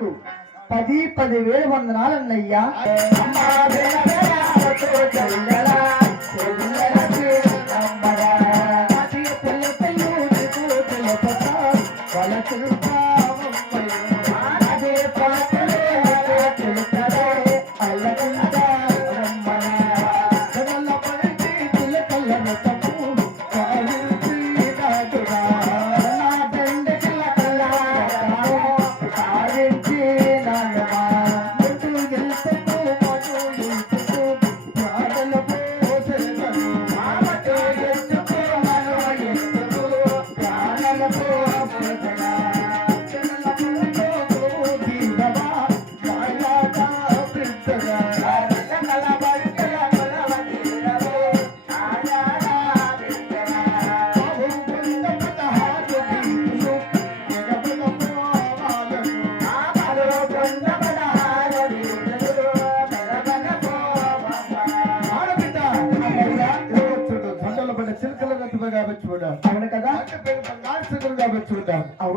పాదములకు పది పది వేల వందనాలన్నయ్యా అమ్మా వేల వేల ప్రాణుల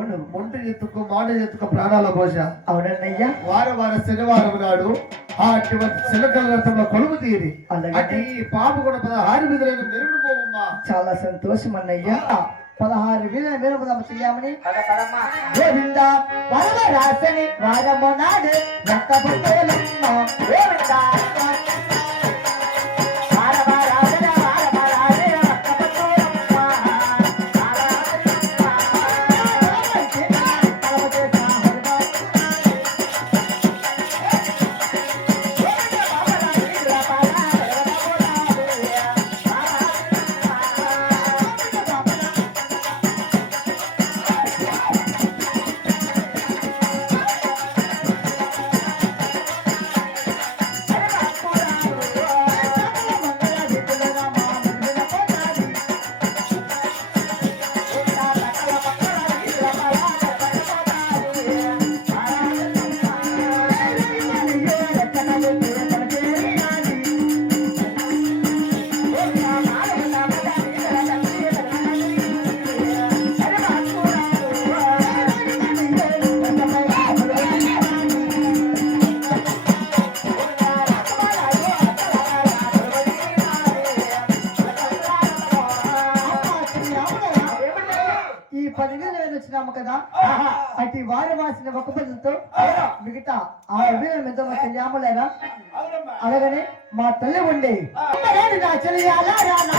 అవును. ఒంటి ఎత్తుకు మాట ఎత్తుకు ప్రాణాల భోజ అవునన్నయ్యా వార వార శనివారం నాడు ఆ అటువంటి చిలకల రథంలో కొలువు తీరి. అంటే ఈ పాపు కూడా పదహారు విధులైన మెరుగుడు పోవమ్మా చాలా సంతోషం అన్నయ్యా. పదహారు వీధుల మెరుగుదాం చెయ్యామని. గోవింద వరద రాసని నాడు వచ్చినాము కదా? అటు వారి వాసిన ఒక అవునా? మిగతా ఆ వీళ్ళ మీద మా చెల్లియామలేరా అవునమ్మా. అలాగనే మా తల్లి ఉండి. నా చెల్లియాలా రా నా